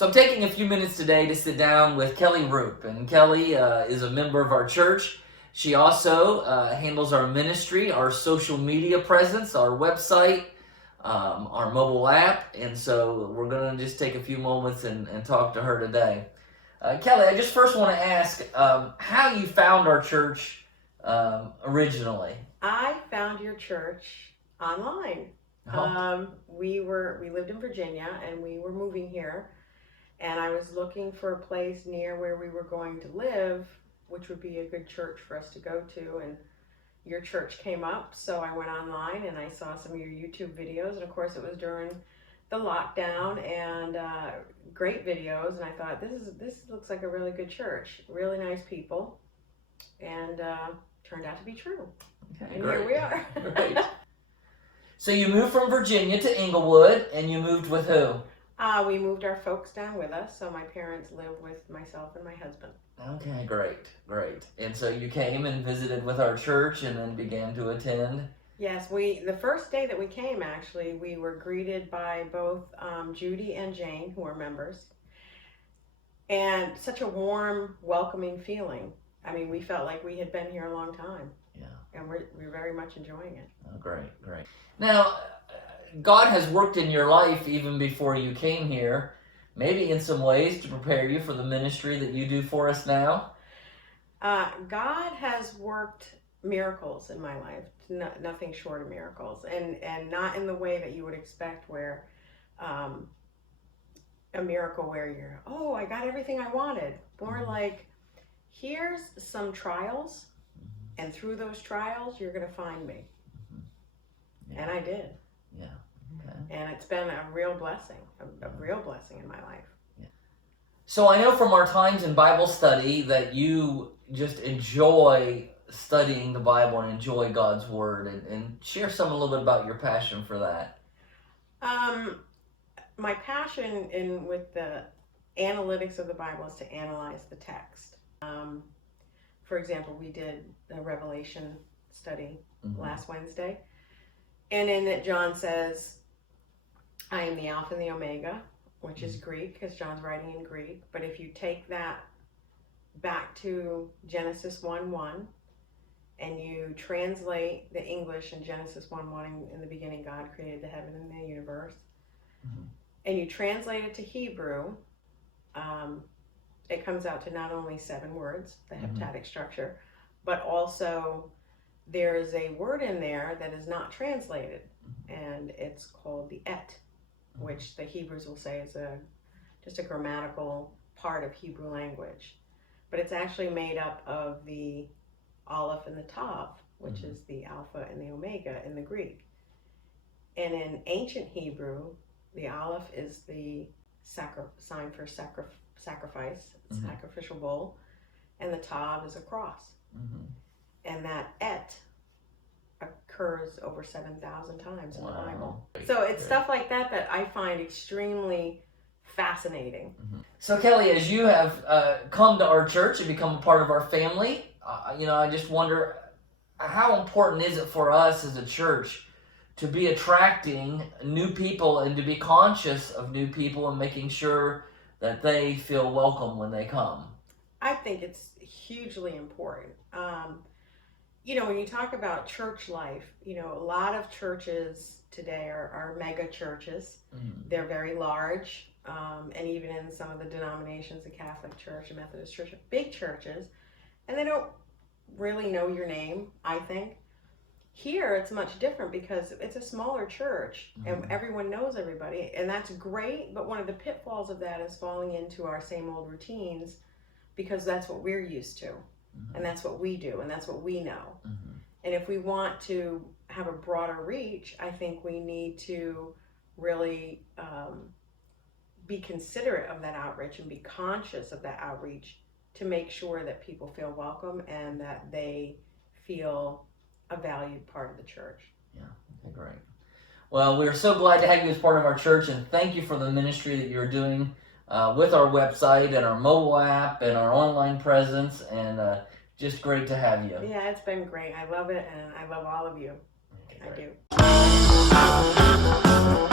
So I'm taking a few minutes today to sit down with Kelli Rupe, and Kelli is a member of our church. She also handles our ministry, our social media presence, our website, our mobile app, and so we're going to just take a few moments and talk to her today. Kelli, I just first want to ask how you found our church originally. I found your church online. We lived in Virginia and we were moving here, and I was looking for a place near where we were going to live, which would be a good church for us to go to, and your church came up, so I went online and I saw some of your YouTube videos, and of course it was during the lockdown, and great videos, and I thought this looks like a really good church, really nice people, and turned out to be true. Okay, and great. Here we are. Great. So you moved from Virginia to Englewood, and you moved with who? We moved our folks down with us, so my parents live with myself and my husband. Okay, great. And so you came and visited with our church and then began to attend? Yes, the first day that we came, actually, we were greeted by both Judy and Jane, who are members, and such a warm, welcoming feeling. I mean, we felt like we had been here a long time. Yeah. And we're very much enjoying it. Oh, great. Now, God has worked in your life even before you came here, maybe in some ways to prepare you for the ministry that you do for us now? God has worked miracles in my life, nothing short of miracles, and not in the way that you would expect, where a miracle where you're, oh, I got everything I wanted. More like, here's some trials, and through those trials, you're going to find me. Yeah. And I did. Yeah. Okay. And it's been a real blessing, a real blessing in my life. Yeah. So I know from our times in Bible study that you just enjoy studying the Bible and enjoy God's Word, and share a little bit about your passion for that. My passion with the analytics of the Bible is to analyze the text. For example, we did a Revelation study last Wednesday, and in it John says, I am the Alpha and the Omega, which is Greek, because John's writing in Greek. But if you take that back to Genesis 1:1, and you translate the English in Genesis 1:1, in the beginning God created the heaven and the universe, and you translate it to Hebrew, it comes out to not only 7 words, the heptadic structure, but also there's a word in there that is not translated, and it's called the et, which the Hebrews will say is just a grammatical part of Hebrew language. But it's actually made up of the Aleph and the Tav, which is the Alpha and the Omega in the Greek. And in ancient Hebrew, the Aleph is the sign for sacrifice, sacrificial bowl, and the Tav is a cross. And that et occurs over 7,000 times in the Bible. So it's stuff like that I find extremely fascinating. So Kelli, as you have come to our church and become a part of our family, I just wonder, how important is it for us as a church to be attracting new people and to be conscious of new people and making sure that they feel welcome when they come? I think it's hugely important. When you talk about church life, a lot of churches today are mega churches. They're very large, and even in some of the denominations, the Catholic Church and Methodist Church, big churches, and they don't really know your name, I think. Here, it's much different because it's a smaller church, and everyone knows everybody, and that's great, but one of the pitfalls of that is falling into our same old routines, because that's what we're used to, and that's what we do, and that's what we know. And if we want to have a broader reach, I think we need to really be considerate of that outreach and be conscious of that outreach to make sure that people feel welcome and that they feel a valued part of the church. Yeah, okay, great. Well, we're so glad to have you as part of our church, and thank you for the ministry that you're doing with our website and our mobile app and our online presence, and just great to have you. Yeah, it's been great. I love it, and I love all of you. Okay, I do.